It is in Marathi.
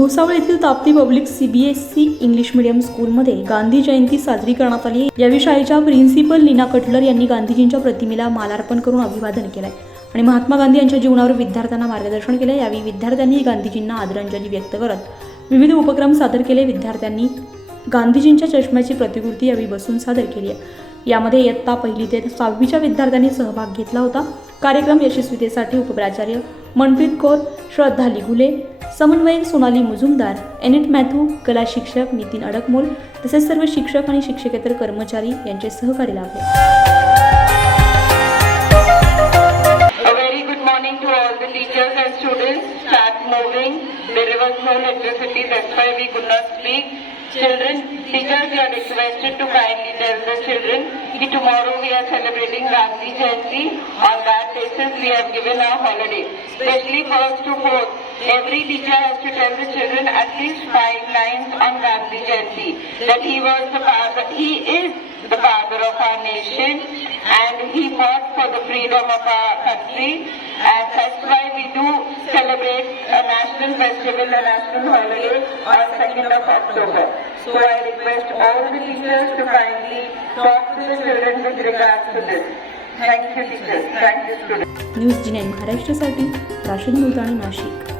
भुसावळ येथील Tapti public CBSE English medium स्कूलमध्ये गांधी जयंती साजरी करण्यात आली यावेळी शाळेच्या प्रिन्सिपल लीना कटलर यांनी गांधीजींच्या प्रतिमेला मालार्पण करून अभिवादन केलंय. आणि महात्मा गांधी यांच्या जीवनावर विद्यार्थ्यांना मार्गदर्शन केले यावेळी विद्यार्थ्यांनी गांधीजींना आदरांजली व्यक्त करत विविध उपक्रम सादर केले. विद्यार्थ्यांनी गांधीजींच्या चष्म्याची प्रतिकृती यावेळी बसून सादर केली आहे. यामध्ये इयत्ता पहिली ते सहावीच्या विद्यार्थ्यांनी सहभाग घेतला होता. कार्यक्रम यशस्वीतेसाठी उपप्राचार्य मनप्रीत कौर श्रद्धा लिघुले समन्वयक सोनाली मुजुमदार एनेट मॅथू कला शिक्षक नितीन अडकमोल तसेच सर्व शिक्षक आणि शिक्षकेतर कर्मचारी यांचे सहकार्य लाभले Children, teachers, you are requested to kindly tell the children that tomorrow we are celebrating Gandhi Jayanti. On that basis, we have given our holiday. Especially first to fourth, every teacher has to tell the children at least five lines on Gandhi Jayanti. That he was the father, he is the father of our nation and he fought for the freedom of our country and that's why we do celebrate a national festival, a national holiday on 2nd of October. So I request all the teachers to kindly talk to the children with regards to this. Thank you teachers, thank you students. News G nine महाराष्ट्रासाठी राशीद मुलताणी नाशिक